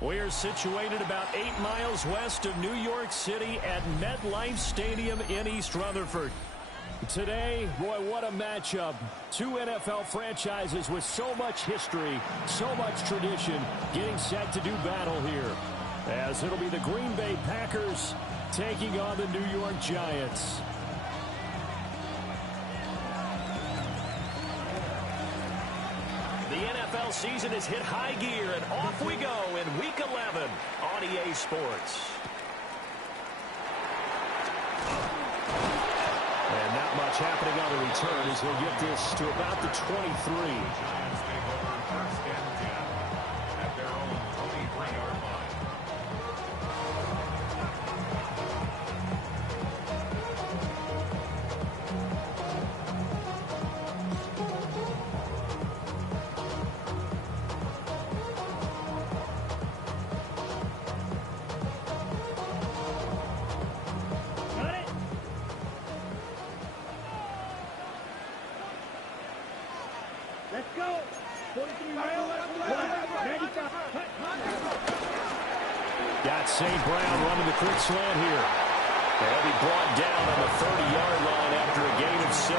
We're situated about 8 miles west of New York City at MetLife Stadium in East Rutherford. Today, boy, what a matchup. Two NFL franchises with so much history, so much tradition, getting set to do battle here. As it'll be the Green Bay Packers taking on the New York Giants. The NFL season has hit high gear, and off we go in Week 11 on EA Sports. And not much happening on the return as he'll get this to about the 23. At their own 23-yard line. Got St. Brown running the quick slant here. They'll be brought down on the 30-yard line after a gain of 6.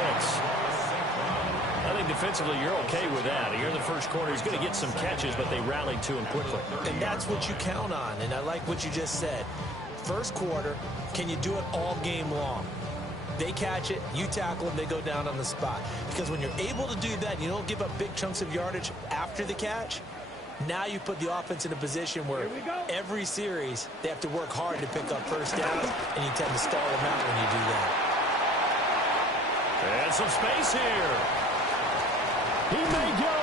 I think defensively you're okay with that. You're in the first quarter. He's going to get some catches, but they rallied to him quickly. And that's what you count on, and I like what you just said. First quarter, can you do it all game long? They catch it, you tackle them, they go down on the spot. Because when you're able to do that, you don't give up big chunks of yardage after the catch. Now you put the offense in a position where every series they have to work hard to pick up first downs, and you tend to stall them out when you do that. And some space here. He may go.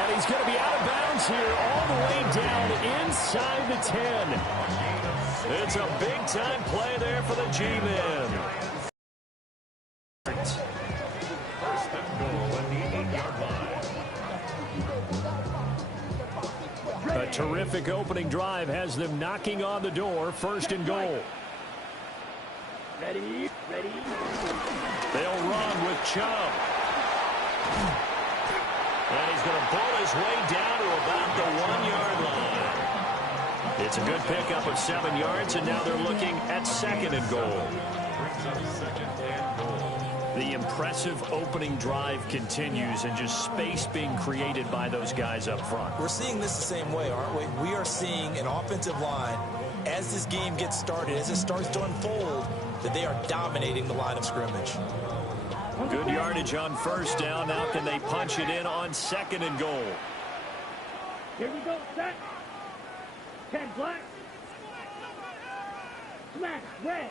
And he's going to be out of bounds here all the way down inside the 10. It's a big-time play there for the G-Men. First and goal at the 8-yard line. A terrific opening drive has them knocking on the door. First and goal. Ready. They'll run with Chubb. And he's going to pull his way down to about the 1-yard line. It's a good pickup of 7 yards, and now they're looking at second and goal. Brings up second and goal. The impressive opening drive continues, and just space being created by those guys up front. We're seeing this the same way, aren't we? We are seeing an offensive line, as this game gets started, as it starts to unfold, that they are dominating the line of scrimmage. Good yardage on first down. Now can they punch it in on second and goal? Here we go, set. 10 black. Smash, red.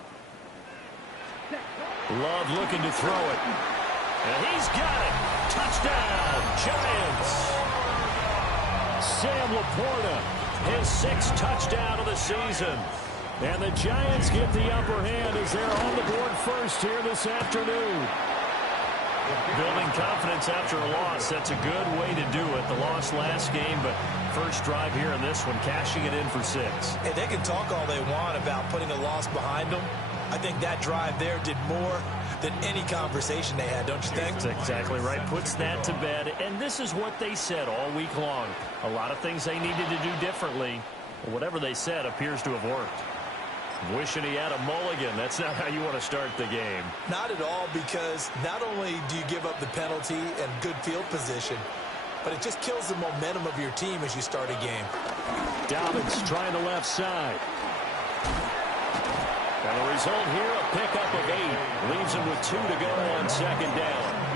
Love looking to throw it. And he's got it. Touchdown, Giants. Sam Laporta, his 6th touchdown of the season. And the Giants get the upper hand as they're on the board first here this afternoon. Building confidence after a loss, that's a good way to do it. The loss last game, but first drive here in this one, cashing it in for 6. Hey, they can talk all they want about putting a loss behind them. I think that drive there did more than any conversation they had, don't you think? That's exactly right. Puts that to bed. And this is what they said all week long. A lot of things they needed to do differently. Whatever they said appears to have worked. Wishing he had a mulligan. That's not how you want to start the game. Not at all, because not only do you give up the penalty and good field position, but it just kills the momentum of your team as you start a game. Dobbins trying the left side. And the result here, a pickup of 8. Leaves him with 2 to go on second down.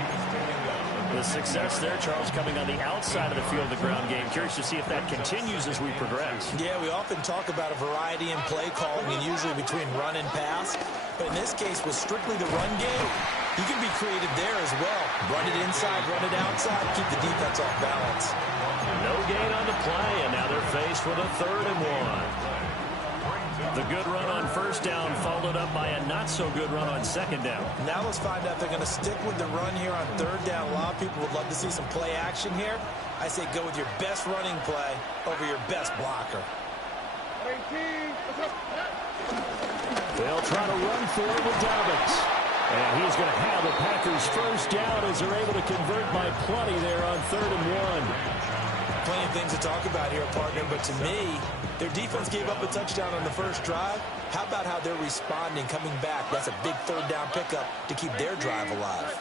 The success there, Charles, coming on the outside of the field of the ground game. Curious to see if that continues as we progress. Yeah, we often talk about a variety in play calling, and usually between run and pass. But in this case, with strictly the run game, you can be creative there as well. Run it inside, run it outside, keep the defense off balance. No gain on the play, and now they're faced with a 3rd and 1. The good run on first down followed up by a not-so-good run on second down. Now let's find out if they're going to stick with the run here on 3rd down. A lot of people would love to see some play action here. I say go with your best running play over your best blocker. They'll try to run for it with Dobbins. And he's going to have the Packers first down as they're able to convert by plenty there on 3rd and 1. plenty of things to talk about here, partner, but to me, their defense gave up a touchdown on the first drive. How about how they're responding, coming back? That's a big third down pickup to keep their drive alive.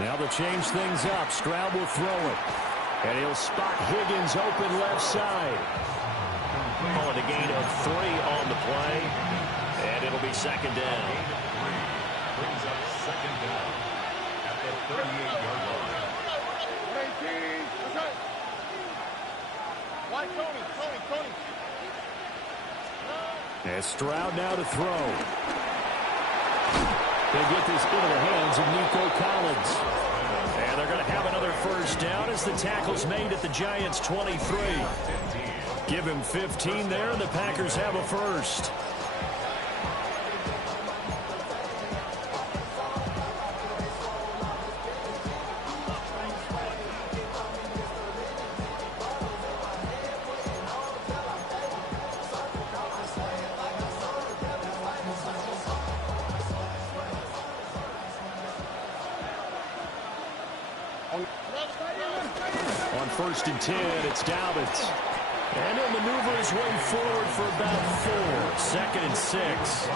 Now they'll change things up. Stroud will throw it. And he'll spot Higgins open left side. Calling a gain of 3 on the play. And it'll be second down. Brings up second down at the 38-yard line. And Stroud now to throw. They get this into the hands of Nico Collins. And they're going to have another first down as the tackle's made at the Giants' 23. Give him 15 there, and the Packers have a first. On 1st and 10, it's Dobbins. And he'll maneuver his way forward for about 4. 2nd and 6.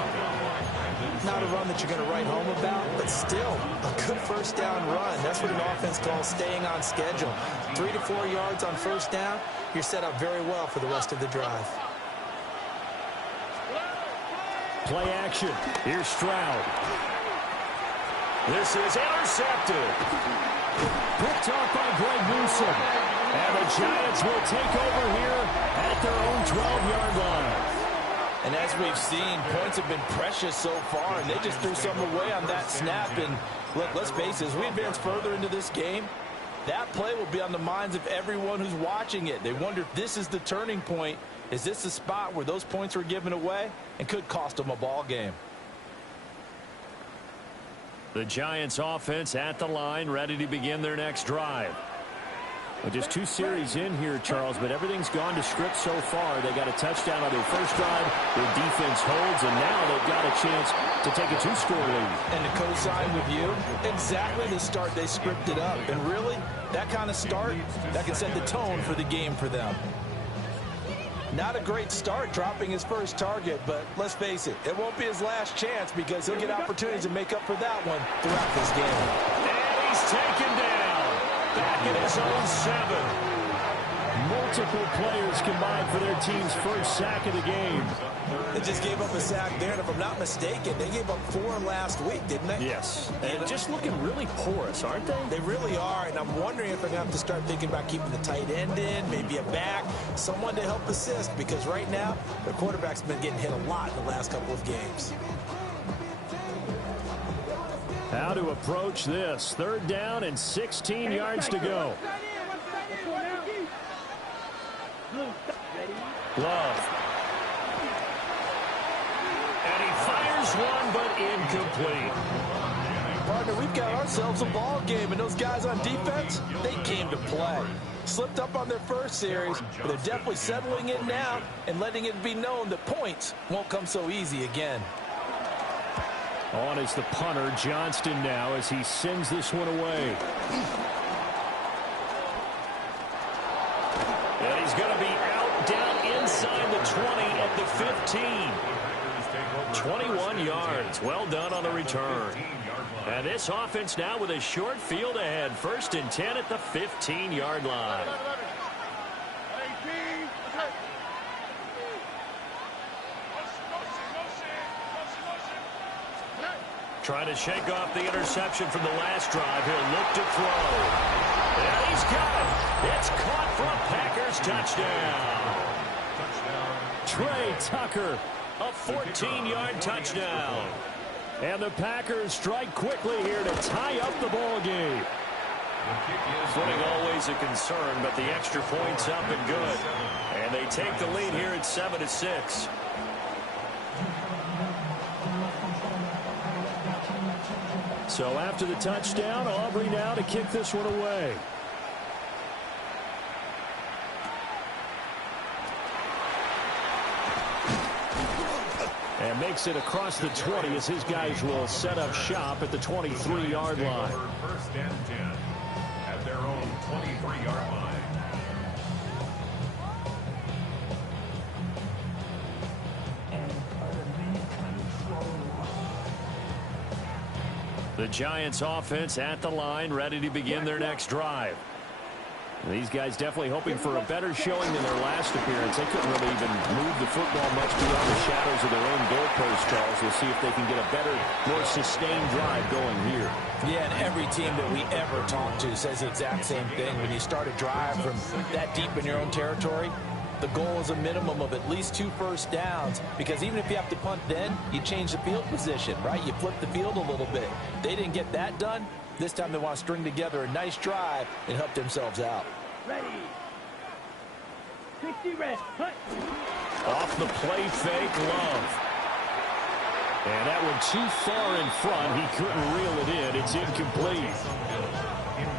Not a run that you're going to write home about, but still a good first down run. That's what an offense calls staying on schedule. 3 to 4 yards on first down, you're set up very well for the rest of the drive. Play action. Here's Stroud. This is intercepted. Picked off by Greg Newsome. And the Giants will take over here at their own 12-yard line. And as we've seen, points have been precious so far, and they just threw some away on that snap. And look, let's face it, as we advance further into this game, that play will be on the minds of everyone who's watching it. They wonder if this is the turning point. Is this the spot where those points were given away and could cost them a ball game? The Giants offense at the line, ready to begin their next drive. Well, just 2 series in here, Charles, but everything's gone to script so far. They got a touchdown on their first drive. Their defense holds, and now they've got a chance to take a 2-score lead. And to co-sign with you, exactly the start they scripted up. And really, that kind of start, that can set the tone for the game for them. Not a great start dropping his first target, but let's face it, it won't be his last chance because he'll get opportunities to make up for that one throughout this game. And he's taken down. Back in his own 7. Multiple players combined for their team's first sack of the game. They just gave up a sack there, and if I'm not mistaken, they gave up 4 last week, didn't they? Yes. And just looking really porous, aren't they? They really are, and I'm wondering if they're going to have to start thinking about keeping the tight end in, maybe a back, someone to help assist, because right now, their quarterback's been getting hit a lot in the last couple of games. How to approach this. 3rd down and 16 yards to go. Love. And he fires one, but incomplete. Partner, we've got ourselves a ball game, and those guys on defense, they came to play. Slipped up on their first series, but they're definitely settling in now and letting it be known that points won't come so easy again. On is the punter, Johnston, now as he sends this one away. And he's going to be out down inside the 20 at the 15. 21 yards. Well done on the return. And this offense now with a short field ahead. 1st and 10 at the 15-yard line. Trying to shake off the interception from the last drive. He'll look to throw. And he's got it. It's caught for a Packers touchdown. Trey Tucker, a 14-yard touchdown. And the Packers strike quickly here to tie up the ball game. Footing always a concern, but the extra point's up and good. And they take the lead here at 7-6. So after the touchdown, Aubrey now to kick this one away. And And makes it across the 20 as his guys will set up shop at the 23-yard line. First and 10 at their own 23-yard line. The Giants offense at the line, ready to begin their next drive. These guys definitely hoping for a better showing than their last appearance. They couldn't really even move the football much beyond the shadows of their own goalpost, Charles. We'll see if they can get a better, more sustained drive going here. Yeah, and every team that we ever talk to says the exact same thing. When you start a drive from that deep in your own territory, the goal is a minimum of at least 2 first downs, because even if you have to punt then, you change the field position, right? You flip the field a little bit. They didn't get that done. This time they want to string together a nice drive and help themselves out. Ready. 60 red. Hut. Off the play fake, Love. And that one too far in front. He couldn't reel it in. It's incomplete.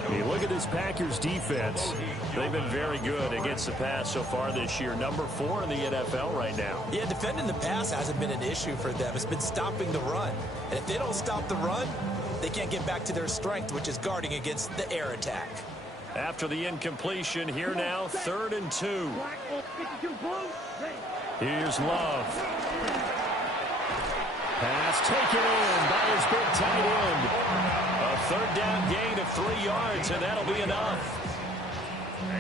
Hey, look at this Packers defense. They've been very good against the pass so far this year. Number 4 in the NFL right now. Yeah, defending the pass hasn't been an issue for them. It's been stopping the run. And if they don't stop the run, they can't get back to their strength, which is guarding against the air attack. After the incompletion, here now, 3rd and 2. Here's Love. Pass taken in by his big tight end. A 3rd down gain of 3 yards, and that'll be enough.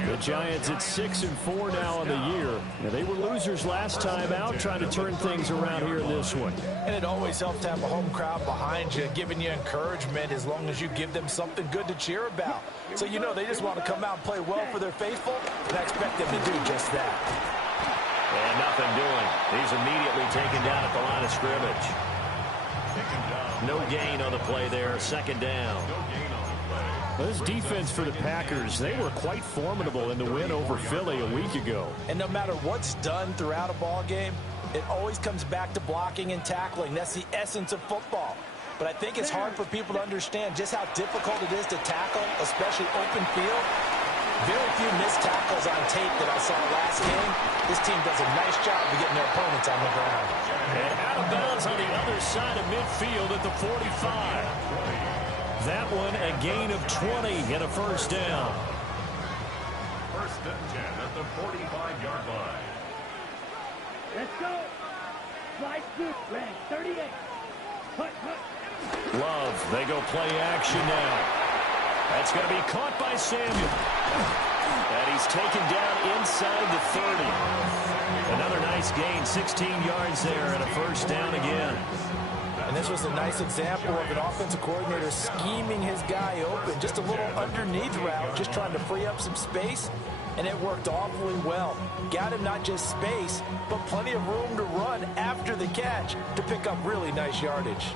The Giants at 6-4 now on the year. Yeah, they were losers last time out, trying to turn things around here in this one. And it always helps to have a home crowd behind you, giving you encouragement as long as you give them something good to cheer about. So you know they just want to come out and play well for their faithful, and I expect them to do just that. And nothing doing. He's immediately taken down at the line of scrimmage. No gain on the play there. 2nd down. This defense for the Packers, they were quite formidable in the win over Philly a week ago. And no matter what's done throughout a ball game, it always comes back to blocking and tackling. That's the essence of football. But I think it's hard for people to understand just how difficult it is to tackle, especially open field. Very few missed tackles on tape that I saw last game. This team does a nice job of getting their opponents on the ground. And out of bounds on the other side of midfield at the 45. That one a gain of 20 and a 1st down. 1st and 10 at the 45-yard line. Let's go. Slide good. Red. 38. Hut, hut. Love, they go play action now. That's going to be caught by Samuel. And he's taken down inside the 30. Another nice gain, 16 yards there and a 1st down again. And this was a nice example of an offensive coordinator scheming his guy open. Just a little underneath route, just trying to free up some space. And it worked awfully well. Got him not just space, but plenty of room to run after the catch to pick up really nice yardage.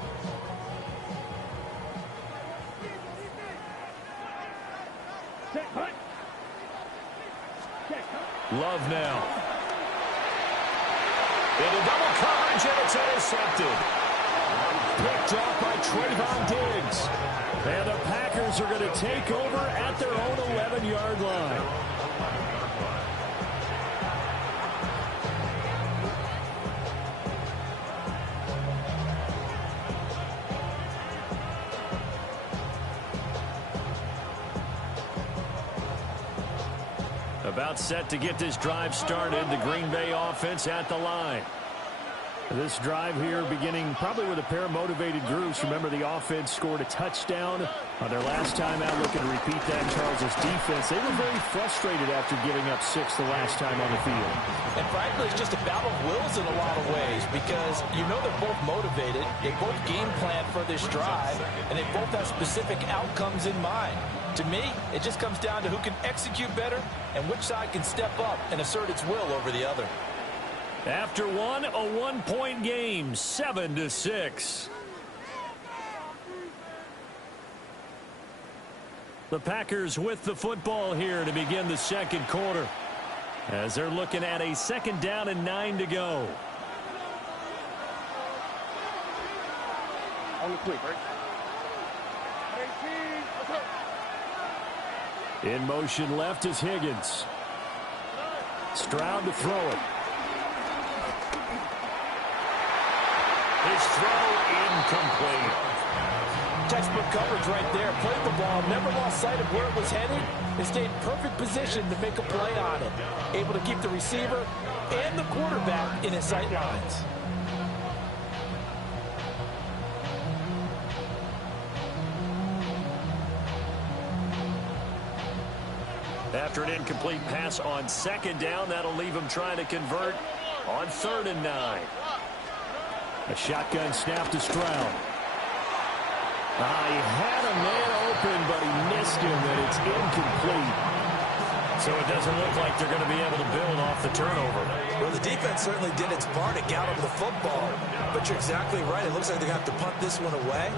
Love now. Into double coverage, and it's intercepted. Picked off by Trayvon Diggs. And the Packers are going to take over at their own 11-yard line. About set to get this drive started. The Green Bay offense at the line. This drive here beginning probably with a pair of motivated groups. Remember, the offense scored a touchdown on their last time out. Looking to repeat that. Charles' defense, they were very frustrated after giving up 6 the last time on the field. And frankly, it's just a battle of wills in a lot of ways, because you know they're both motivated. They both game plan for this drive, and they both have specific outcomes in mind. To me, it just comes down to who can execute better and which side can step up and assert its will over the other. After one, a 1-point game, 7-6. The Packers with the football here to begin the 2nd quarter, as they're looking at a 2nd down and 9 to go. On the quick, right? In motion left is Higgins. Stroud to throw it. His throw incomplete. Textbook coverage right there. Played the ball, never lost sight of where it was headed, and stayed in perfect position to make a play on it. Able to keep the receiver and the quarterback in his sight lines. After an incomplete pass on second down, that'll leave him trying to convert on 3rd and 9. A shotgun snap to Stroud. He had a man open, but he missed him, and it's incomplete. So it doesn't look like they're going to be able to build off the turnover. Well, the defense certainly did its part to get over the football. But you're exactly right. It looks like they're going to have to punt this one away.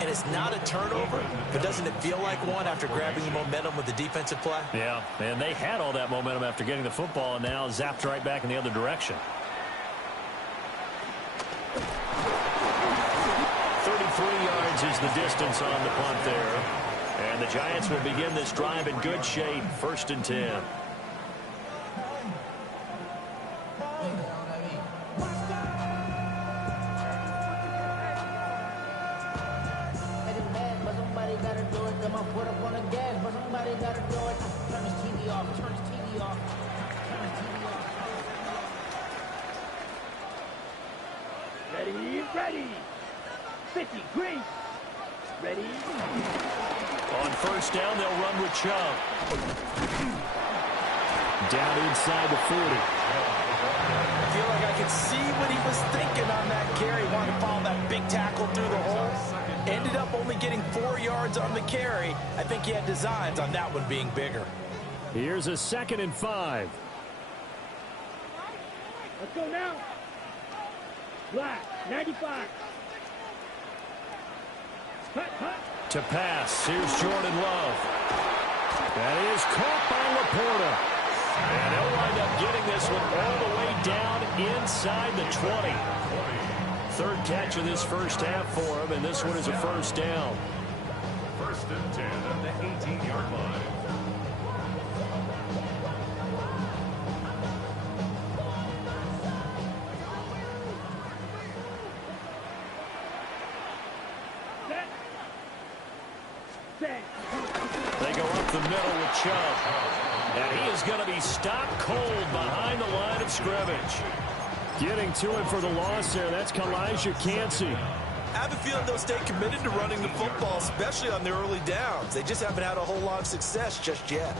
And it's not a turnover, but doesn't it feel like one after grabbing the momentum with the defensive play? Yeah, and they had all that momentum after getting the football, and now zapped right back in the other direction. 33 yards is the distance on the punt there. And the Giants will begin this drive in good shape. 1st and 10. Ready. 50, green. Ready. On 1st down, they'll run with Chubb. Down inside the 40. I feel like I could see what he was thinking on that carry. Wanted to follow that big tackle through the hole. Ended up only getting 4 yards on the carry. I think he had designs on that one being bigger. Here's a 2nd and 5. Let's go now. Black, 95. Cut. To pass. Here's Jordan Love. That is caught by Laporta. And he'll wind up getting this one all the way down inside the 20. 3rd catch of this first half for him, and this one is a 1st down. 1st and 10 at the 18-yard line. They go up the middle with Chubb. And he is going to be stopped cold behind the line of scrimmage. Getting to him for the loss there, that's Kalijah Cansey. I have a feeling they'll stay committed to running the football, especially on their early downs. They just haven't had a whole lot of success just yet.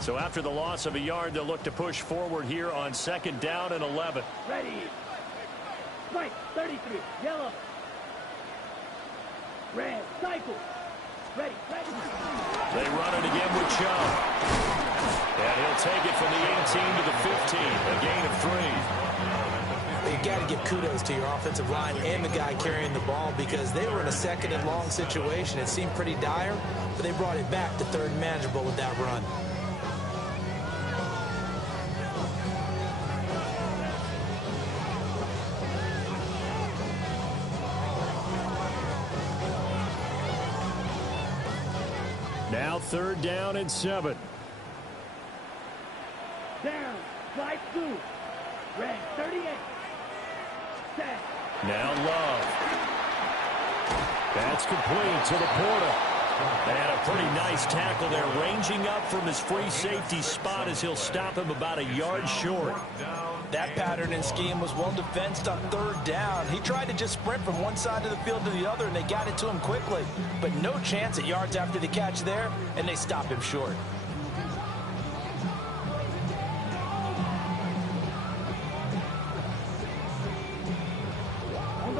So after the loss of a yard, they'll look to push forward here on 2nd down and 11. Ready. White, 33, yellow. Red, cycle. Ready. They run it again with Chubb. And he'll take it from the 18 to the 15, a gain of 3. You got to give kudos to your offensive line and the guy carrying the ball because they were in a 2nd and long situation. It seemed pretty dire, but they brought it back to 3rd and manageable with that run. Now 3rd down and 7. Down, slide through. Red, 38. Set. Now Love. That's complete to Laporta. And a pretty nice tackle there, ranging up from his free safety spot as he'll stop him about a yard short. That pattern and scheme was well defensed on 3rd down. He tried to just sprint from one side of the field to the other, and they got it to him quickly. But no chance at yards after the catch there, and they stop him short.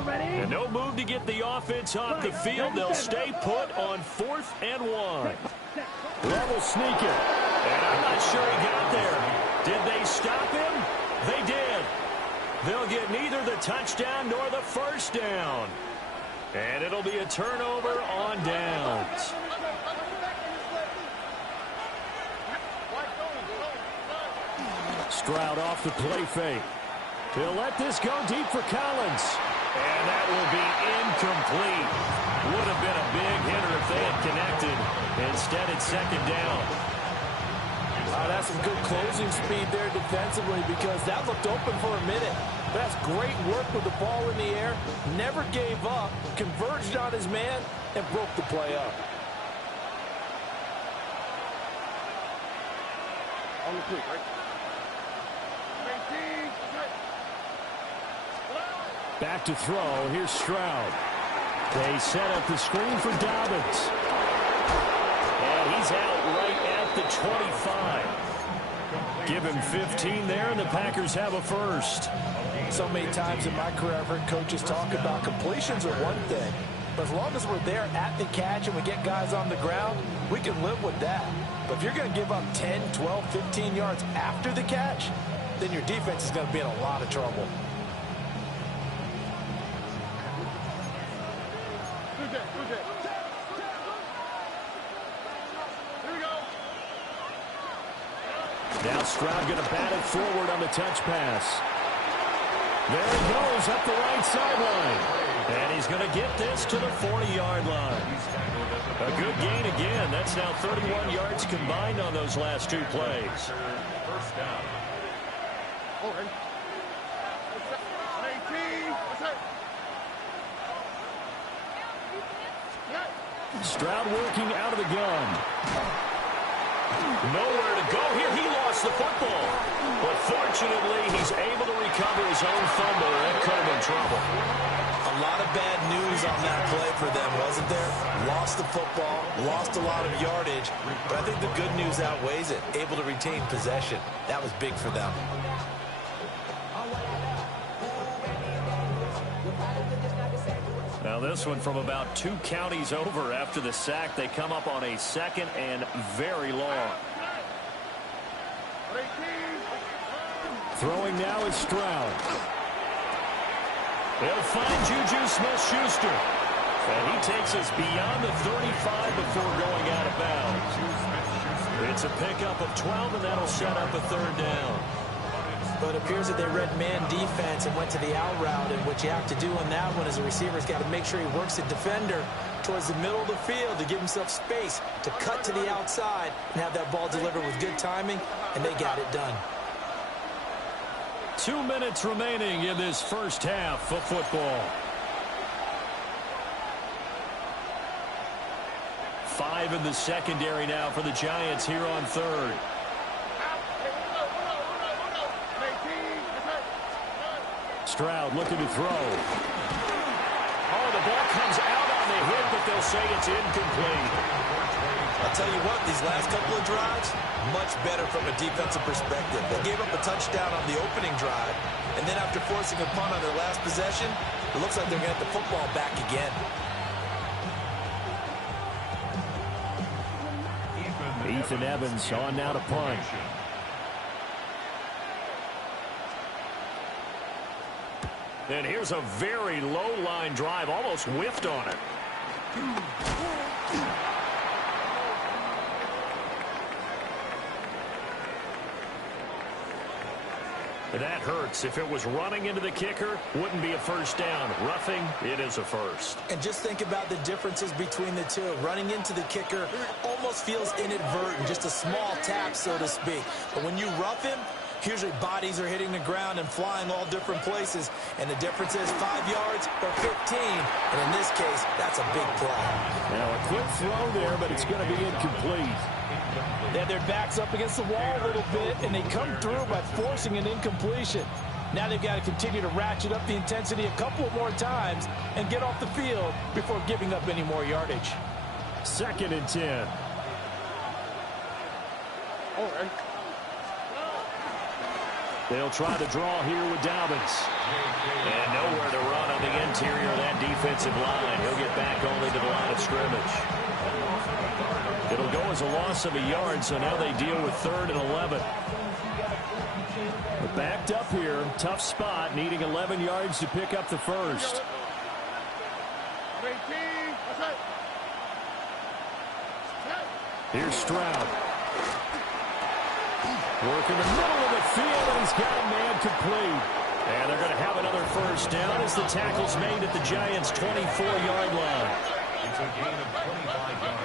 And no move to get the offense off the field. They'll stay put on 4th and 1. Love will sneak it. And I'm not sure he got there. Did they stop him? They did. They'll get neither the touchdown nor the 1st down. And it'll be a turnover on downs. Stroud off the play fake. He'll let this go deep for Collins. And that will be incomplete. Would have been a big hitter if they had connected. Instead, it's 2nd down. A lot that's some good closing speed there defensively because that looked open for a minute. That's great work with the ball in the air. Never gave up, converged on his man, and broke the play up. On the quick, right? Back to throw. Here's Stroud. They set up the screen for Dobbins. And he's out right at the 25. Give him 15 there, and the Packers have a first. So many times in my career, I've heard coaches talk about completions are one thing. But as long as we're there at the catch and we get guys on the ground, we can live with that. But if you're going to give up 10, 12, 15 yards after the catch, then your defense is going to be in a lot of trouble. Now Stroud going to bat it forward on the touch pass. There he goes up the right sideline. And he's going to get this to the 40-yard line. A good gain again. That's now 31 yards combined on those last two plays. First down. Stroud working out of the gun. Nowhere to go here. He lost the football. But fortunately, he's able to recover his own fumble. That could have been trouble. A lot of bad news on that play for them, wasn't there? Lost the football, lost a lot of yardage. But I think the good news outweighs it. Able to retain possession. That was big for them. Now this one from about 2 counties over after the sack. They come up on a 2nd and very long. Throwing now is Stroud. They'll find Juju Smith-Schuster. And he takes us beyond the 35 before going out of bounds. It's a pickup of 12, and that'll set up a 3rd down. But it appears that they read man defense and went to the out route. And what you have to do on that one as a receiver's got to make sure he works the defender towards the middle of the field to give himself space to cut to the outside and have that ball delivered with good timing, and they got it done. 2 minutes remaining in this first half of football. 5 in the secondary now for the Giants here on 3rd. Stroud looking to throw. Oh, the ball comes out on the hit, but they'll say it's incomplete. I'll tell you what, these last couple of drives, much better from a defensive perspective. They gave up a touchdown on the opening drive, and then after forcing a punt on their last possession, it looks like they're going to get the football back again. Ethan Evans on now to punt. And here's a very low line drive, almost whiffed on it. That hurts. If it was running into the kicker, wouldn't be a first down. Roughing, it is a first. And just think about the differences between the two. Running into the kicker almost feels inadvertent, just a small tap, so to speak. But when you rough him, usually bodies are hitting the ground and flying all different places. And the difference is 5 yards or 15. And in this case, that's a big play. Now a quick throw there, but it's going to be incomplete. They have their backs up against the wall a little bit, and they come through by forcing an incompletion. Now they've got to continue to ratchet up the intensity a couple more times and get off the field before giving up any more yardage. 2nd and 10. They'll try to draw here with Dobbins. And nowhere to run on the interior of that defensive line. He'll get back only to the line of scrimmage. It'll go as a loss of a yard, so now they deal with 3rd and 11. But backed up here, tough spot, needing 11 yards to pick up the first. Here's Stroud. Working the middle of the field, and he's got a man complete. And they're going to have another first down as the tackle's made at the Giants' 24-yard line. It's a gain of 25 yards.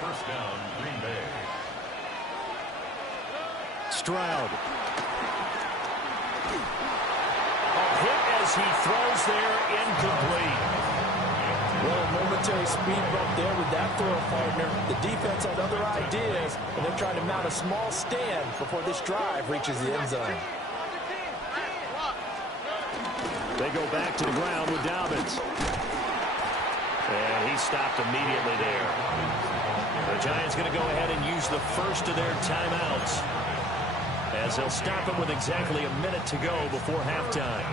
First down, Green Bay. Stroud. A hit as he throws there, incomplete. Well, a momentary speed bump there with that throw partner. The defense had other ideas, and they're trying to mount a small stand before this drive reaches the end zone. They go back to the ground with Dobbins. And he stopped immediately there. The Giants going to go ahead and use the first of their timeouts, as they'll stop him with exactly a minute to go before halftime.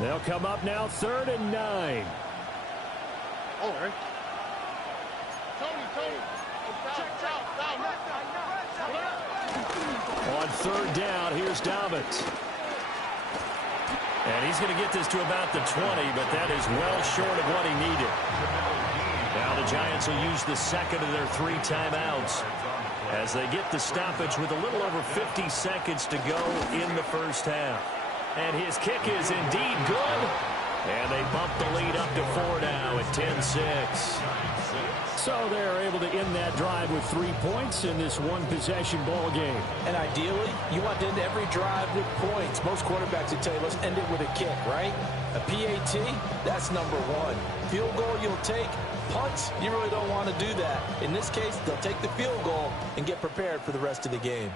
They'll come up now, 3rd and 9. All right. Tony. On 3rd down, here's Dobbins. And he's going to get this to about the 20, but that is well short of what he needed. Now the Giants will use the second of their 3 timeouts as they get the stoppage with a little over 50 seconds to go in the first half. And his kick is indeed good. And they bump the lead up to 4 now at 10-6. So they're able to end that drive with 3 points in this one-possession ball game. And ideally, you want to end every drive with points. Most quarterbacks would tell you, let's end it with a kick, right? A PAT, that's number 1. Field goal you'll take. Punts, you really don't want to do that. In this case, they'll take the field goal and get prepared for the rest of the game.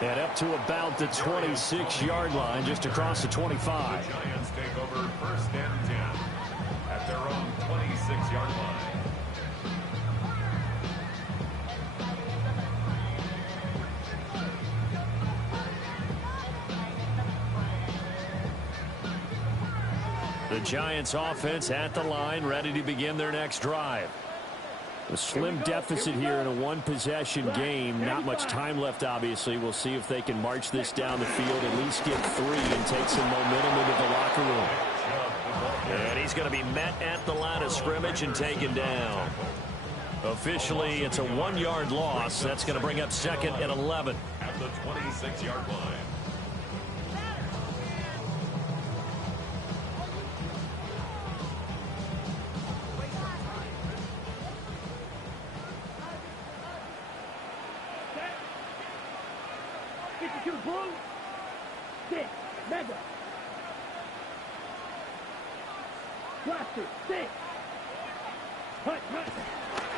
And up to about the 26-yard line, just across the 25. The Giants take over 1st and 10 at their own 26-yard line. The Giants offense at the line, ready to begin their next drive. A slim deficit here in a one-possession game. Not much time left, obviously. We'll see if they can march this down the field, at least get 3 and take some momentum into the locker room. And he's going to be met at the line of scrimmage and taken down. Officially, it's a 1-yard loss. That's going to bring up 2nd and 11. At the 26-yard line.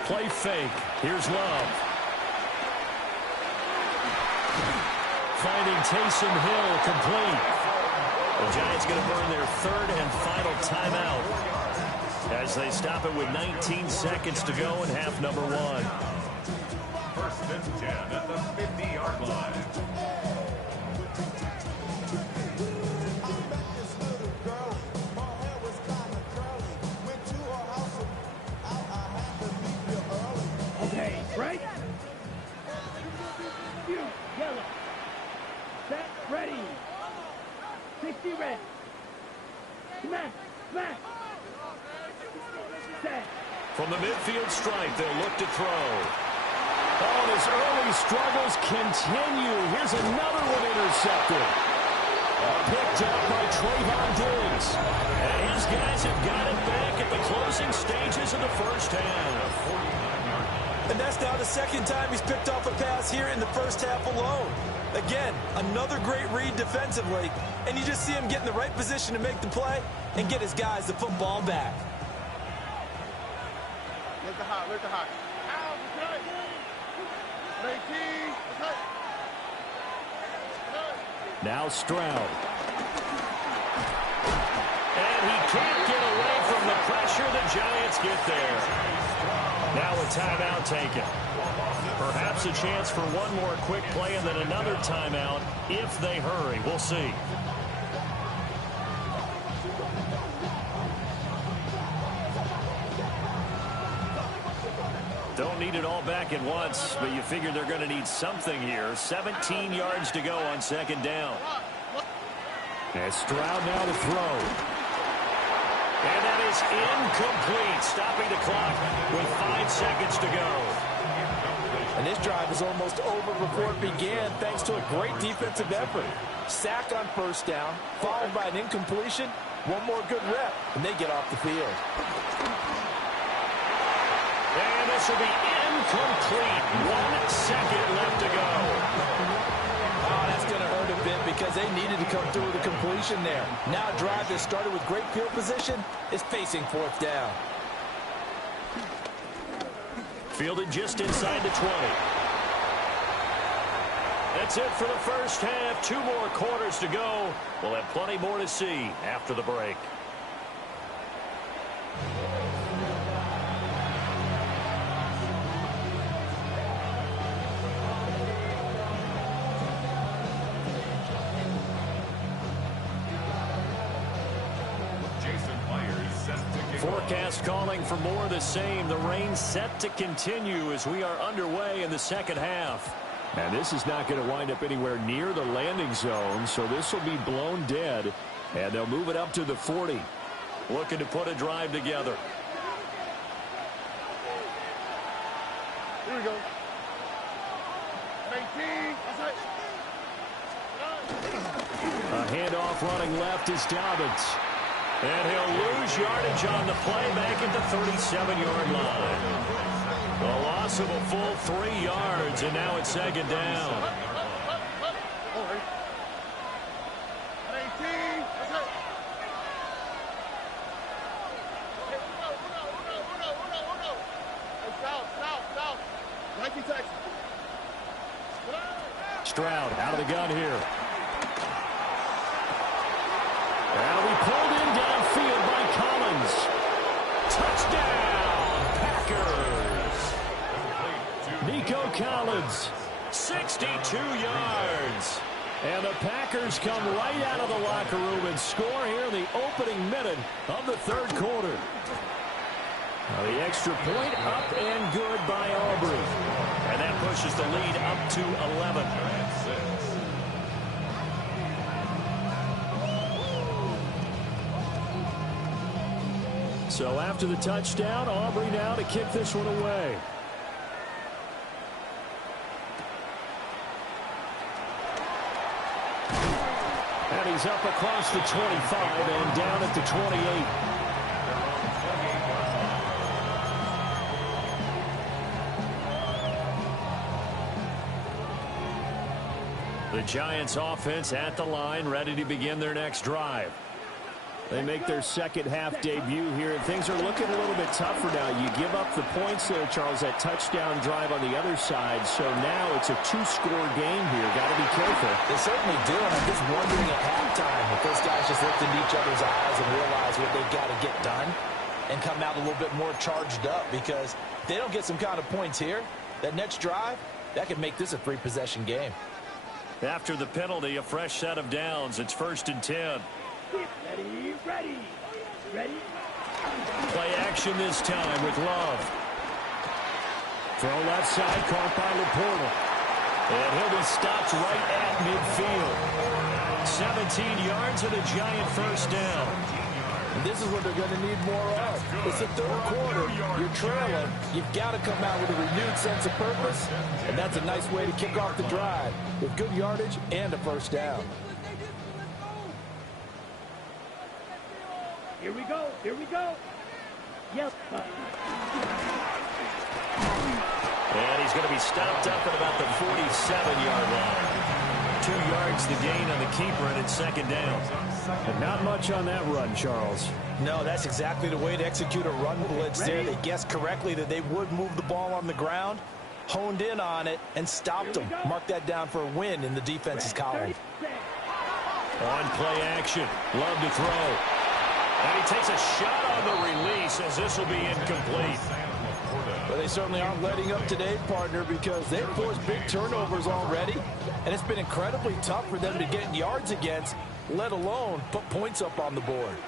Play fake. Here's Love. Finding Taysom Hill complete. The Giants going to burn their 3rd and final timeout as they stop it with 19 seconds to go in half number 1. 1st and 10 at the 50-yard line. Right? You, yellow. Set, ready. 60 red. Smash, smash. Set. From the midfield stripe, they'll look to throw. Oh, his early struggles continue. Here's another one intercepted. Picked up by Trayvon Diggs. And his guys have got it back at the closing stages of the first half. And that's now the 2nd time he's picked off a pass here in the first half alone. Again, another great read defensively, and you just see him get in the right position to make the play and get his guys the football back. Look the hot. Now Stroud. And he can't get away from the pressure. The Giants get there. Now a timeout taken. Perhaps a chance for one more quick play and then another timeout if they hurry. We'll see. Don't need it all back at once, but you figure they're going to need something here. 17 yards to go on 2nd down. And Stroud now to throw. And that is incomplete, stopping the clock with 5 seconds to go. And this drive is almost over before it began thanks to a great defensive effort. Sack on first down, followed by an incompletion. One more good rep, and they get off the field. And this will be incomplete. 1 second left to go. Oh, that's going to hurt a bit because they needed to come through with a completion there. Now a drive that started with great field position is facing fourth down. Fielded just inside the 20. That's it for the first half. 2 more quarters to go. We'll have plenty more to see after the break. Forecast calling for more of the same. The rain set to continue as we are underway in the second half. And this is not going to wind up anywhere near the landing zone, so this will be blown dead, and they'll move it up to the 40. Looking to put a drive together. Here we go. 18. A handoff running left is Dobbins. And he'll lose yardage on the play back at the 37-yard line. A loss of a full 3 yards, and now it's second down. Stroud out of the gun here. That'll be pulled in downfield by Collins. Touchdown, Packers. Nico Collins, 62 yards. And the Packers come right out of the locker room and score here in the opening minute of the third quarter. Now the extra point up and good by Aubrey. And that pushes the lead up to 11. So after the touchdown, Aubrey now to kick this one away. And he's up across the 25 and down at the 28. The Giants offense at the line, ready to begin their next drive. They make their second half debut here, and things are looking a little bit tougher now. You give up the points there, Charles, that touchdown drive on the other side. So now it's a 2-score game here. Got to be careful. They certainly do, and I'm just wondering at halftime if those guys just looked into each other's eyes and realize what they've got to get done and come out a little bit more charged up, because if they don't get some kind of points here, that next drive, that could make this a 3-possession game. After the penalty, a fresh set of downs. It's 1st and 10. Ready. Play action this time with Love. Throw left side, caught by Laporta. And he'll be stopped right at midfield. 17 yards and a Giant first down. And this is what they're going to need more of. It's the third quarter. You're trailing. You've got to come out with a renewed sense of purpose. And that's a nice way to kick off the drive with good yardage and a first down. Here we go. Yep. And he's going to be stopped up at about the 47-yard line. 2 yards the gain on the keeper, and it's second down. And not much on that run, Charles. No, that's exactly the way to execute a run blitz there. They guessed correctly that they would move the ball on the ground, honed in on it, and stopped them. Mark that down for a win in the defense's column. On play action. Love to throw. And he takes a shot on the release as this will be incomplete. But they certainly aren't letting up today, partner, because they've forced big turnovers already. And it's been incredibly tough for them to get yards against, let alone put points up on the board.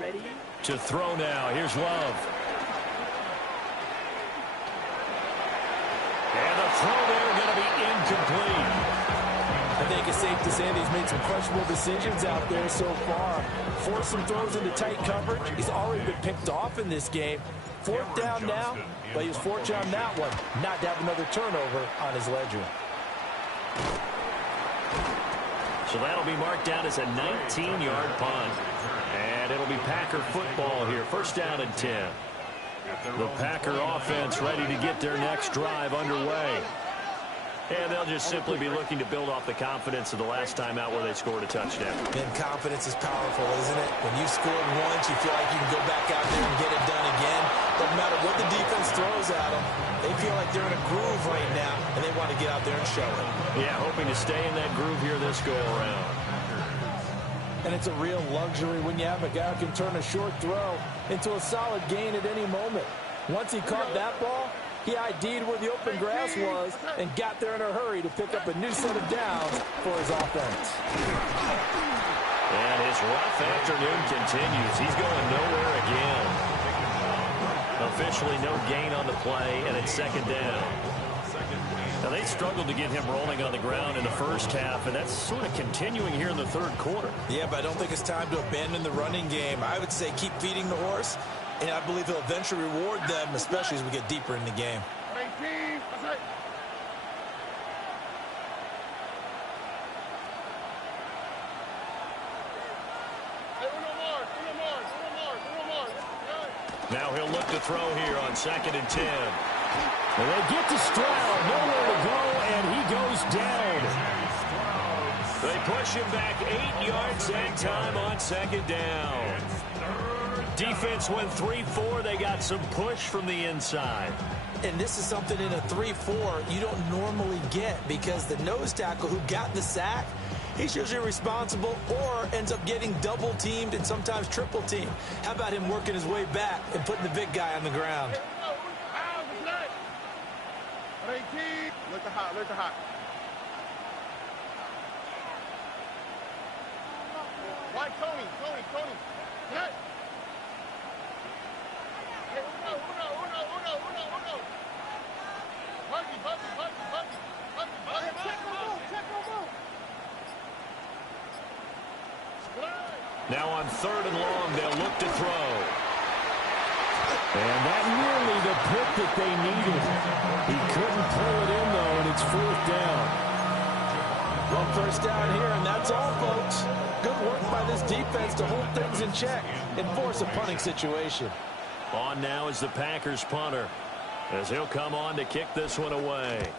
Ready. To throw now. Here's Love. And the throw there going to be incomplete. I think it's safe to say that he's made some questionable decisions out there so far. Forced some throws into tight coverage. He's already been picked off in this game. 4th down now, but he was fortunate on that one not to have another turnover on his ledger. So that'll be marked down as a 19-yard punt. And it'll be Packer football here. 1st down and 10. The Packer offense ready to get their next drive underway. And they'll just simply be looking to build off the confidence of the last time out where they scored a touchdown. And confidence is powerful, isn't it? When you scored once, you feel like you can go back out there and get it done again. Doesn't matter what the defense throws at them. They feel like they're in a groove right now, and they want to get out there and show it. Yeah, hoping to stay in that groove here this go-around. And it's a real luxury when you have a guy who can turn a short throw into a solid gain at any moment. Once he caught that ball, he ID'd where the open grass was and got there in a hurry to pick up a new set of downs for his offense. And his rough afternoon continues. He's going nowhere again. Officially no gain on the play, and it's 2nd down. Now, they struggled to get him rolling on the ground in the first half, and that's sort of continuing here in the 3rd quarter. Yeah, but I don't think it's time to abandon the running game. I would say keep feeding the horse, and I believe he'll eventually reward them, especially as we get deeper in the game. Now he'll look to throw here on 2nd and 10. And they get to Stroud, nowhere to go, and he goes down. They push him back 8 yards that time on 2nd down. Defense went 3-4. They got some push from the inside. And this is something in a 3-4 you don't normally get, because the nose tackle who got the sack, he's usually responsible or ends up getting double-teamed and sometimes triple-teamed. How about him working his way back and putting the big guy on the ground? Look the hot, look the hot. Why Tony? Hey! Hey, uno. Huggy. Check no move. Now on 3rd and long, they'll look to throw. And that nearly the pick that they needed. He couldn't pull it in, though, and it's 4th down. One 1st down here, and that's all, folks. Good work by this defense to hold things in check and force a punting situation. On now is the Packers punter, as he'll come on to kick this one away.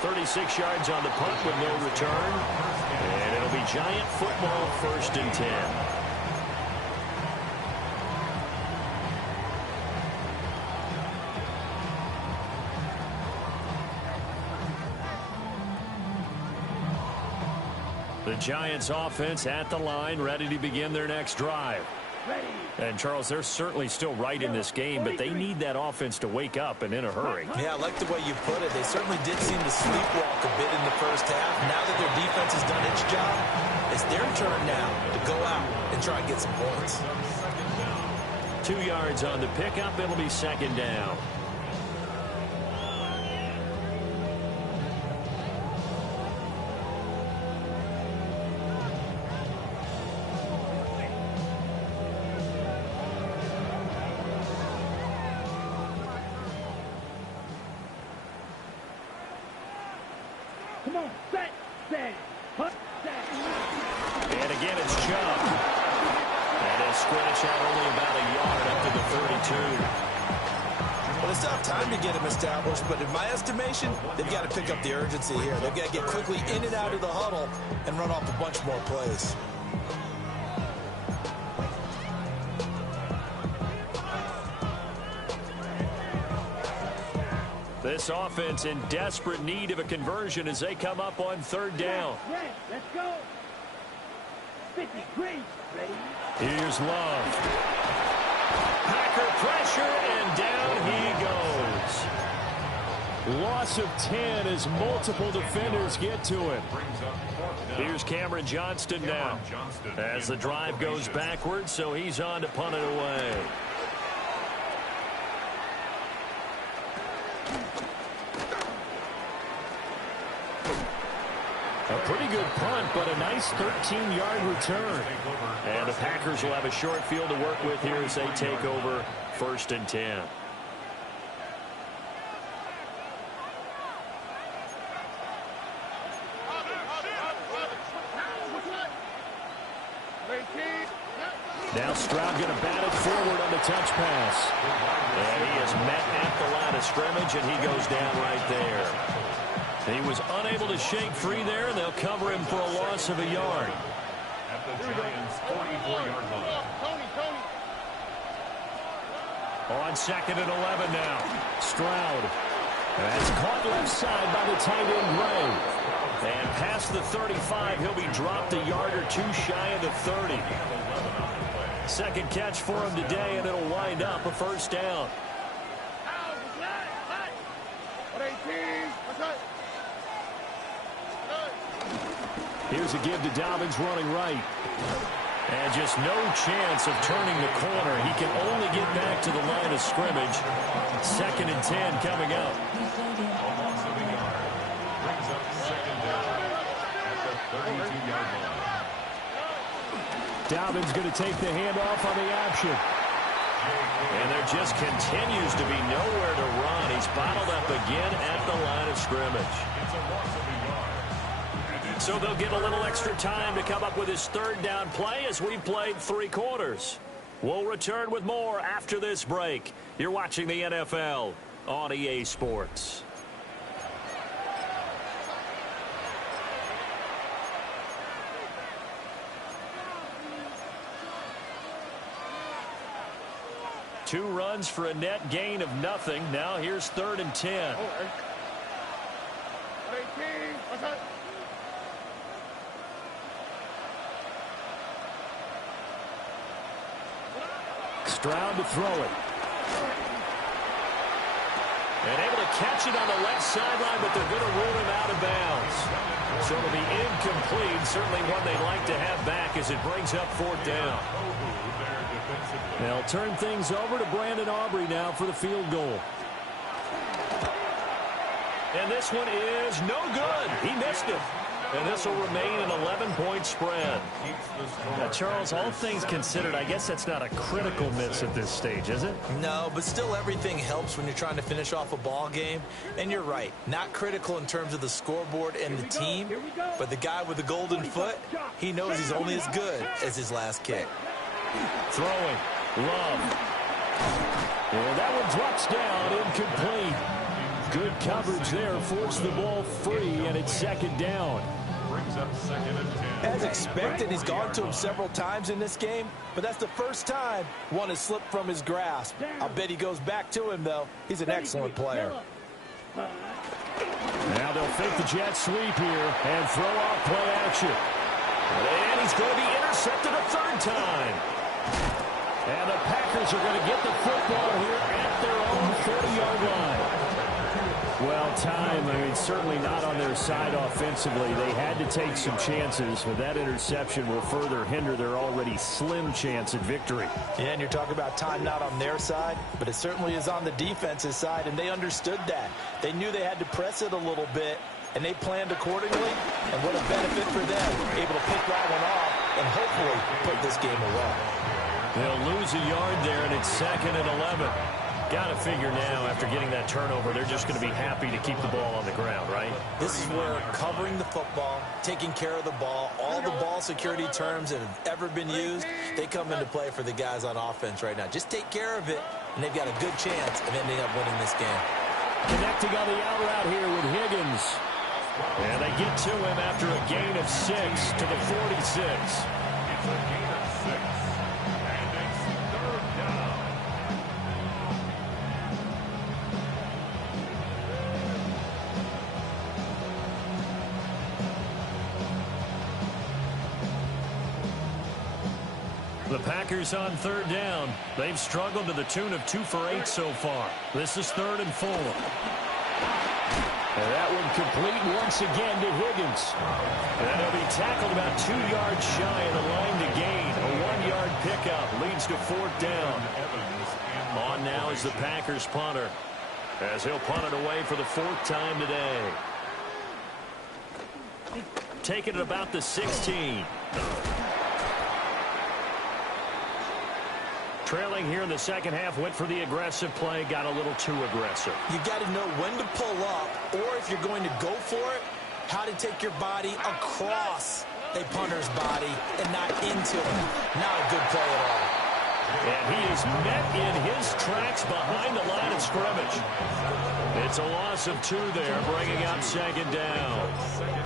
.36 yards on the punt with no return. And it'll be Giant football, 1st and 10. The Giants offense at the line, ready to begin their next drive. And, Charles, they're certainly still right in this game, but they need that offense to wake up and in a hurry. Yeah, I like the way you put it. They certainly did seem to sleepwalk a bit in the first half. Now that their defense has done its job, it's their turn now to go out and try and get some points. 2 yards on the pickup. It'll be 2nd down. Come on, set. And again, it's Chubb. And he'll scratch out only about a yard up to the 32. Well, it's not time to get him established, but in my estimation, they've got to pick up the urgency here. They've got to get quickly in and out of the huddle and run off a bunch more plays. This offense in desperate need of a conversion as they come up on 3rd down. Let's go. 53. Ready? Here's Love. Packer pressure, and down he goes. Loss of 10 as multiple defenders get to him. Here's Cameron Johnston now as the drive goes backwards, so he's on to punt it away. A pretty good punt, but a nice 13-yard return. And the Packers will have a short field to work with here as they take over 1st and 10. Now Stroud going to bat it forward on the touch pass. And he is met at the line of scrimmage, and he goes down right there. He was unable to shake free there, and they'll cover him for a loss of a yard. At the Giants' 44-yard line. Tony. On 2nd and 11 now. Stroud. That's caught left side by the tight end Gray. And past the 35, he'll be dropped a yard or two shy of the 30. Second catch for him today, and it'll wind up a 1st down. Here's a give to Dobbins running right. And just no chance of turning the corner. He can only get back to the line of scrimmage. 2nd and 10 coming up. A loss of a yard. Brings up 2nd down at the 32-yard line. Dobbins going to take the handoff on the option. And there just continues to be nowhere to run. He's bottled up again at the line of scrimmage. It's a loss of a yard. So they'll get a little extra time to come up with his 3rd down play as we played 3 quarters. We'll return with more after this break. You're watching the NFL on EA Sports. Two runs for a net gain of nothing. Now here's 3rd and 10. Stroud to throw it. And able to catch it on the left sideline, but they're going to rule him out of bounds. So it'll be incomplete. Certainly one they'd like to have back as it brings up 4th down. They'll turn things over to Brandon Aubrey now for the field goal. And this one is no good. He missed it. And this will remain an 11-point spread. Now, Charles, all things considered, I guess that's not a critical miss at this stage, is it? No, but still everything helps when you're trying to finish off a ball game. And you're right, not critical in terms of the scoreboard and the team, but the guy with the golden foot, he knows he's only as good as his last kick. Throwing. Love. And that one drops down, incomplete. Good coverage there, forced the ball free, and it's 2nd down. Brings up 2nd and 10. As expected, he's gone to him several times in this game, but that's the first time one has slipped from his grasp. I'll bet he goes back to him, though. He's an excellent player. Now they'll fake the jet sweep here and throw off play action. And he's going to be intercepted a 3rd time. And the Packers are going to get the football here at their own 30-yard line. Well, time, I mean, certainly not on their side offensively. They had to take some chances, but that interception will further hinder their already slim chance at victory. Yeah, and you're talking about time not on their side, but it certainly is on the defense's side, and they understood that. They knew they had to press it a little bit, and they planned accordingly, and what a benefit for them, able to pick that one off and hopefully put this game away. They'll lose a yard there, and it's 2nd and 11. Got to figure now, after getting that turnover, they're just going to be happy to keep the ball on the ground, right? This is where covering the football, taking care of the ball, all the ball security terms that have ever been used, they come into play for the guys on offense right now. Just take care of it, and they've got a good chance of ending up winning this game. Connecting on the out route here with Higgins. And they get to him after a gain of 6 to the 46. It's a gain of 6. And it's 3rd down. The Packers on 3rd down. They've struggled to the tune of 2 for 8 so far. This is 3rd and 4. And that one complete once again to Higgins. And he'll be tackled about 2 yards shy of the line to gain. A 1-yard pickup leads to 4th down. On now is the Packers punter, as he'll punt it away for the 4th time today. taken at about the 16. Trailing here in the second half, went for the aggressive play, got a little too aggressive. You got to know when to pull up, or if you're going to go for it, how to take your body across a punter's body and not into it. Not a good play at all. And he is met in his tracks behind the line of scrimmage. It's a loss of 2 there, bringing up second down.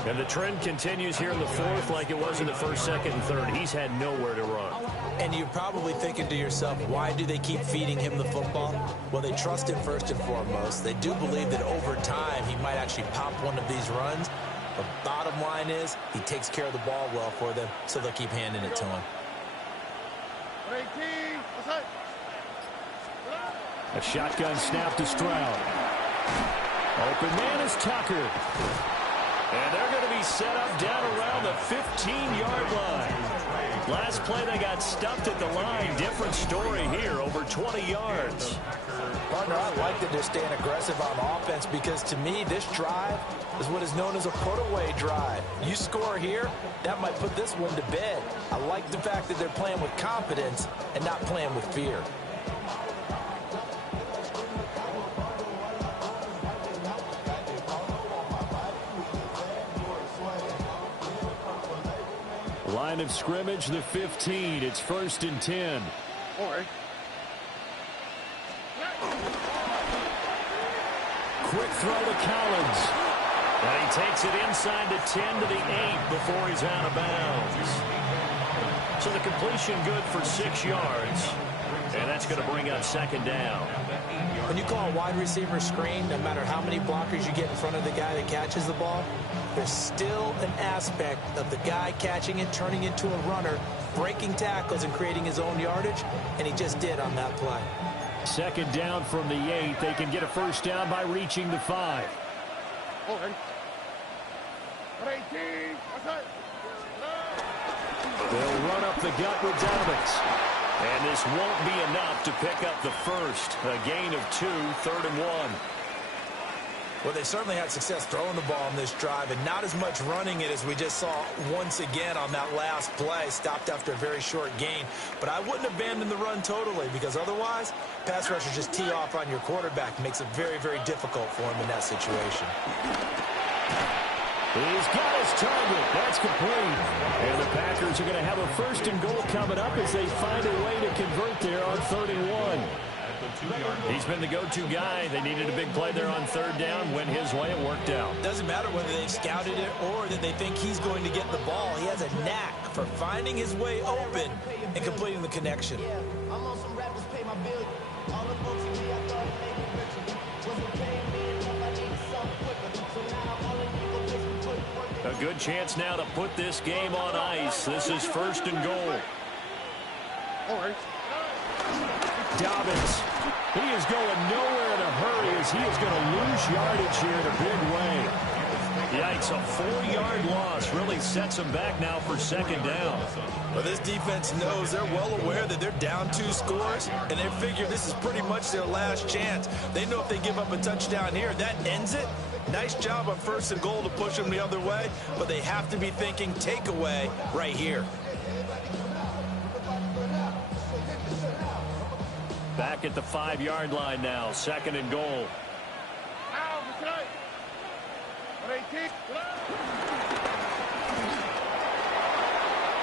And the trend continues here in the fourth like it was in the first, second, and third. He's had nowhere to run. And you're probably thinking to yourself, why do they keep feeding him the football? Well, they trust him first and foremost. They do believe that over time he might actually pop one of these runs. The bottom line is he takes care of the ball well for them, so they'll keep handing it to him. A shotgun snap to Stroud. Open man is Tucker. And they're going to be set up down around the 15-yard line. Last play, they got stuffed at the line. Different story here, over 20 yards. Partner, I like that they're staying aggressive on offense because, to me, this drive is what is known as a put-away drive. You score here, that might put this one to bed. I like the fact that they're playing with confidence and not playing with fear. Line of scrimmage, the 15. It's 1st and 10. Quick throw to Collins. And he takes it inside the 10 to the 8 before he's out of bounds. So the completion good for 6 yards. And that's going to bring up second down. When you call a wide receiver screen, no matter how many blockers you get in front of the guy that catches the ball, there's still an aspect of the guy catching it, turning into a runner, breaking tackles and creating his own yardage, and he just did on that play. Second down from the 8. They can get a first down by reaching the 5. They'll run up the gut with Dobbins. And this won't be enough to pick up the first. A gain of 2, 3rd and 1. Well, they certainly had success throwing the ball on this drive and not as much running it as we just saw once again on that last play. Stopped after a very short gain. But I wouldn't abandon the run totally because otherwise, pass rushers just tee off on your quarterback. Makes it very, very difficult for him in that situation. He's got his target. That's complete. And the Packers are going to have a 1st and goal coming up as they find a way to convert there on 3rd and 1. He's been the go-to guy. They needed a big play there on 3rd down. Went his way. It worked out. Doesn't matter whether they've scouted it or that they think he's going to get the ball. He has a knack for finding his way open and completing the connection. A good chance now to put this game on ice. This is 1st and goal. Dobbins. He is going nowhere in a hurry as he is going to lose yardage here in a big way. Yikes, a 4-yard loss really sets him back now for second down. Well, this defense knows they're well aware that they're down 2 scores, and they figure this is pretty much their last chance. They know if they give up a touchdown here, that ends it. Nice job on 1st and goal to push them the other way, but they have to be thinking takeaway right here. Back at the 5-yard line now, 2nd and goal.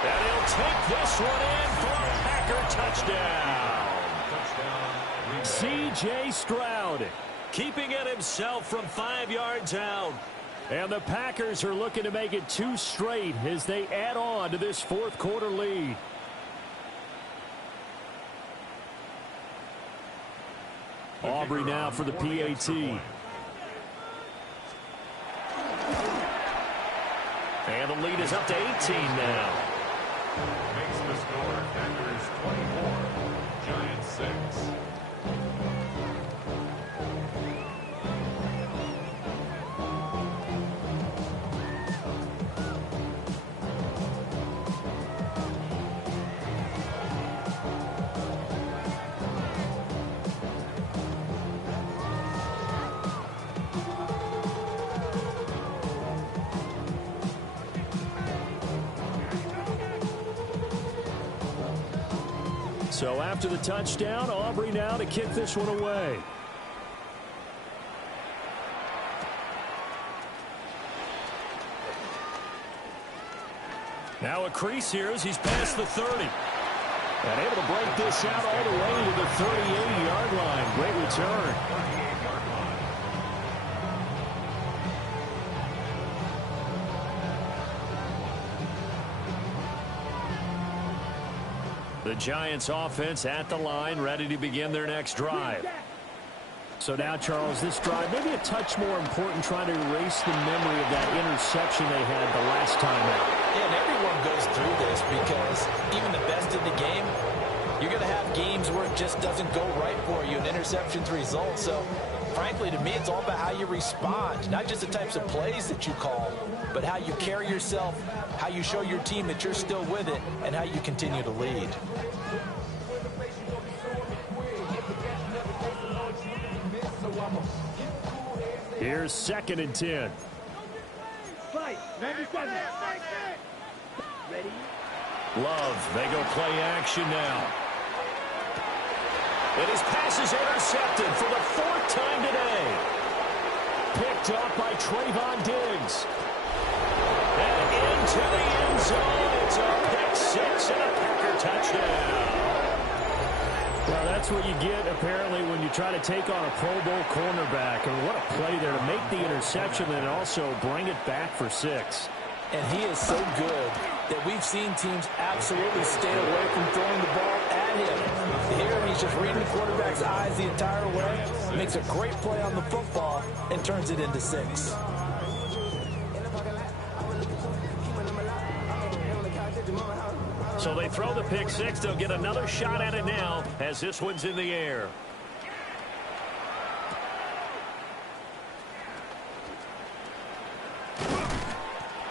And he'll take this one in for a Packer touchdown. C.J. Stroud Keeping it himself from 5 yards out. And the Packers are looking to make it 2 straight as they add on to this 4th quarter lead. Aubrey now for the PAT. And the lead is up to 18 now. Makes the score Packers 24, Giants 6. So after the touchdown, Aubrey now to kick this one away. Now a crease here as he's past the 30. And able to break this out all the way to the 38-yard line. Great return. The Giants offense at the line, ready to begin their next drive. So now, Charles, this drive maybe a touch more important, trying to erase the memory of that interception they had the last time out. Yeah, and everyone goes through this because even the best in the game, you're going to have games where it just doesn't go right for you, and interceptions result. So, frankly, to me, it's all about how you respond, not just the types of plays that you call, but how you carry yourself, how you show your team that you're still with it, and how you continue to lead. Here's 2nd and 10. Fight. 97. Ready? Love, they go play action now. And his pass is intercepted for the 4th time today. Picked up by Trayvon Diggs. And into the end zone. It's a pick 6 and a Packer touchdown. Well, that's what you get, apparently, when you try to take on a Pro Bowl cornerback. And what a play there to make the interception and also bring it back for 6. And he is so good that we've seen teams absolutely stay away from throwing the ball at him. Here, he's just reading the quarterback's eyes the entire way, makes a great play on the football, and turns it into 6. So they throw the pick 6. They'll get another shot at it now as this one's in the air.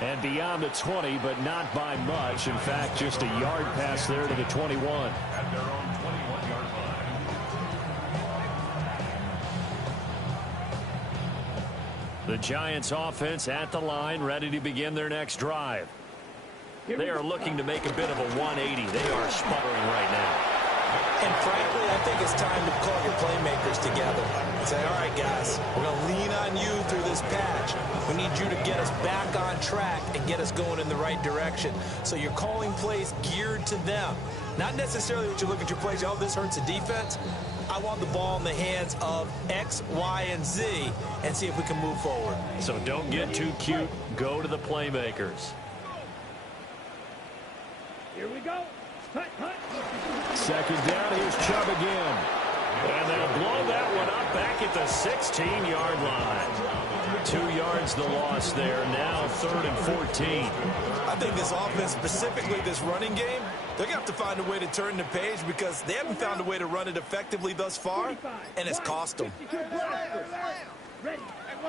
And beyond the 20, but not by much. In fact, just a yard pass there to the 21. At their own 21-yard line. The Giants offense at the line, ready to begin their next drive. They are looking to make a bit of a 180. They are sputtering right now. And frankly, I think it's time to call your playmakers together and say, all right, guys, we're going to lean on you through this patch. We need you to get us back on track and get us going in the right direction. So you're calling plays geared to them. Not necessarily that you look at your plays, oh, this hurts the defense. I want the ball in the hands of X, Y, and Z and see if we can move forward. So don't get too cute. Go to the playmakers. Here we go. Hut, hut. 2nd down, here's Chubb again. And they'll blow that one up back at the 16-yard line. 2 yards the loss there. Now 3rd and 14. I think this offense, specifically this running game, they're going to have to find a way to turn the page because they haven't found a way to run it effectively thus far, and it's cost them.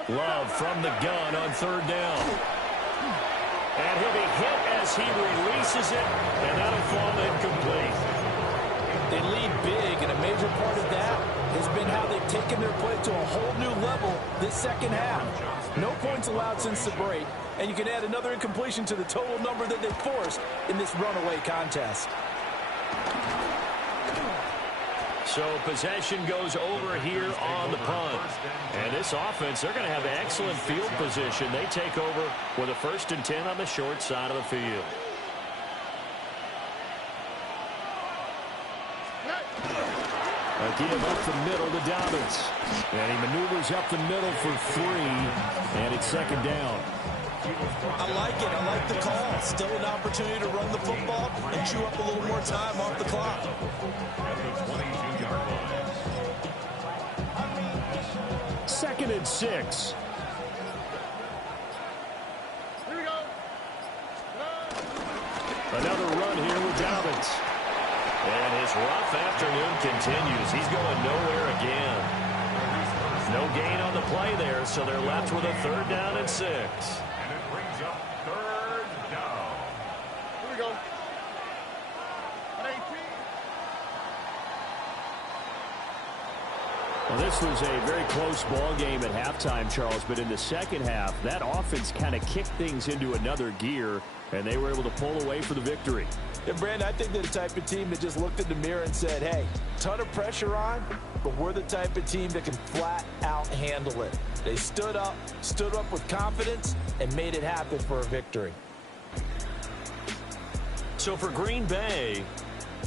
Love from the gun on 3rd down. And he'll be hit as he releases it, and that'll fall incomplete. They lead big, and a major part of that has been how they've taken their play to a whole new level this second half. No points allowed since the break, and you can add another incompletion to the total number that they forced in this runaway contest. So possession goes over here on the punt. And this offense, they're going to have excellent field position. They take over with a 1st and 10 on the short side of the field. A give up the middle to Dobbins. And he maneuvers up the middle for 3. And it's 2nd down. I like it. I like the call. Still an opportunity to run the football and chew up a little more time off the clock. At the 22-yard line. 2nd and 6. Here we go. Another run here with Dobbins. And his rough afternoon continues. He's going nowhere again. No gain on the play there, so they're left with a 3rd down and 6. And it brings up 3rd down. Here we go. At 18. Well, This was a very close ball game at halftime, Charles, but in the second half, that offense kind of kicked things into another gear, and they were able to pull away for the victory. And, Brandon, I think they're the type of team that just looked in the mirror and said, hey, ton of pressure on, but we're the type of team that can flat out handle it. They stood up with confidence, and made it happen for a victory. So for Green Bay,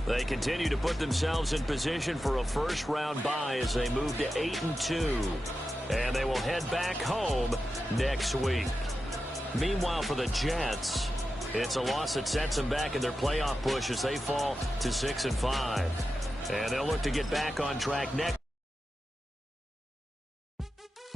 they continue to put themselves in position for a first-round bye as they move to 8-2. And they will head back home next week. Meanwhile, for the Jets, it's a loss that sets them back in their playoff push as they fall to 6-5. And they'll look to get back on track next